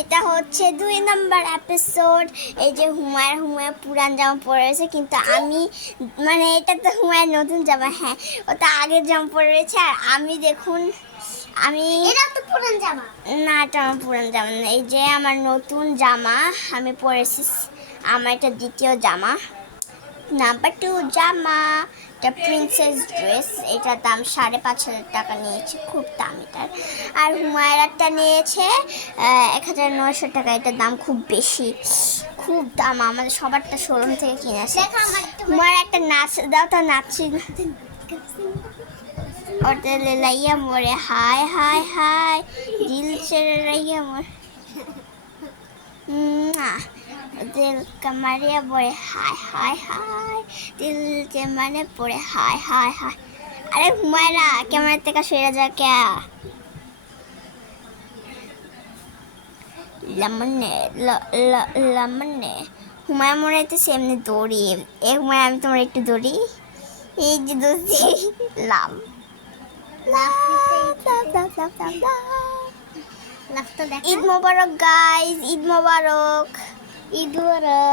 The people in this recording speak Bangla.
এটা হচ্ছে 2 নম্বর এপিসোড। এই যে হুমায়ুন পুরান জামা পরে রয়েছে, কিন্তু আমি মানে এটা তো হুমায়ুন নতুন জামা, হ্যাঁ ওটা আগের জামা পরে রয়েছে। আর আমি দেখুন, আমি এটা তো পুরান জামা। না, এটা আমার পুরান জামা না, এই যে আমার নতুন জামা আমি পরেছি। আমার এটা দ্বিতীয় জামা, নাম্বার 2 জামা। এটা প্রিন্সেস ড্রেস, এটার দাম 5,500 টাকা নিয়েছে, খুব দাম এটার। আর হুমায়রারটা নিয়েছে 1,900 টাকা, এটার দাম খুব বেশি, খুব দাম। আমাদের সবারটা শোরুম থেকে কিনেছে। দেখো আমার হুমায়রা একটা নাচ দাও, তো নাচছি। ওটা লাইয়া মোরে হায় হায় হায়, দিল ছেড়ে লাইয়া মোরে दिल कमरिया बोले हाय हाय हाय, दिल के मने पड़े हाय हाय हाय। अरे हुमायरा कैमरा থেকে সরে যা क्या লমনে লমনে হুমায়রা মনে হইতেছে এমনি দড়ি। হুমায়রা আমি তোমার একটু দড়ি, এই যে দড়ি লাভ লাভ লাভ লাভ লাভ লাভ। লাফটা দেখ। ঈদ মোবারক গাইস, ঈদ মোবারক, ঈদ মোবারক।